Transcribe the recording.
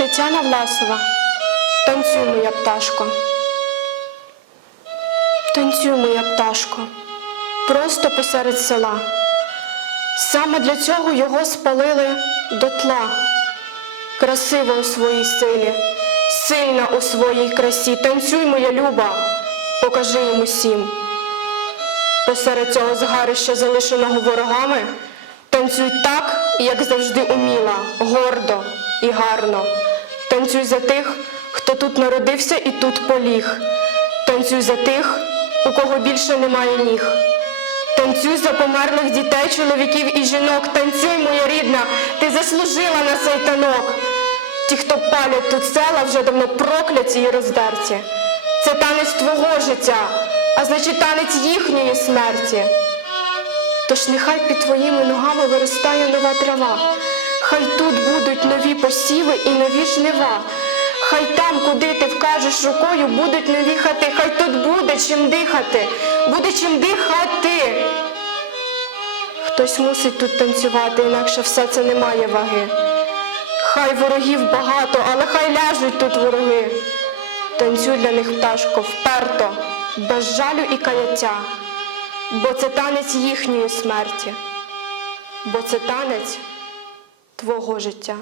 Тетяна Власова. Танцюй, моя пташко. Танцюй, моя пташко, просто посеред села. Саме для цього його спалили дотла. Красива у своїй силі, сильна у своїй красі. Танцюй, моя люба, покажи їм усім. Посеред цього згарища, залишеного ворогами, танцюй так, як завжди уміла, гордо і гарно. Танцюй за тих, хто тут народився і тут поліг. Танцюй за тих, у кого більше немає ніг. Танцюй за померлих дітей, чоловіків і жінок. Танцюй, моя рідна, ти заслужила на цей танок. Ті, хто палять тут села, вже давно прокляті і роздерті. Це танець твого життя, а значить танець їхньої смерті. Тож нехай під твоїми ногами виростає нова трава. Хай тут будуть нові посіви і нові жнива. Хай там, куди ти вкажеш рукою, будуть нові хати. Хай тут буде чим дихати, буде чим дихати. Хтось мусить тут танцювати, інакше все це не має ваги. Хай ворогів багато, але хай ляжуть тут вороги. Танцюй для них пташко вперто, без жалю і каяття, бо це танець їхньої смерті, бо це танець твого життя.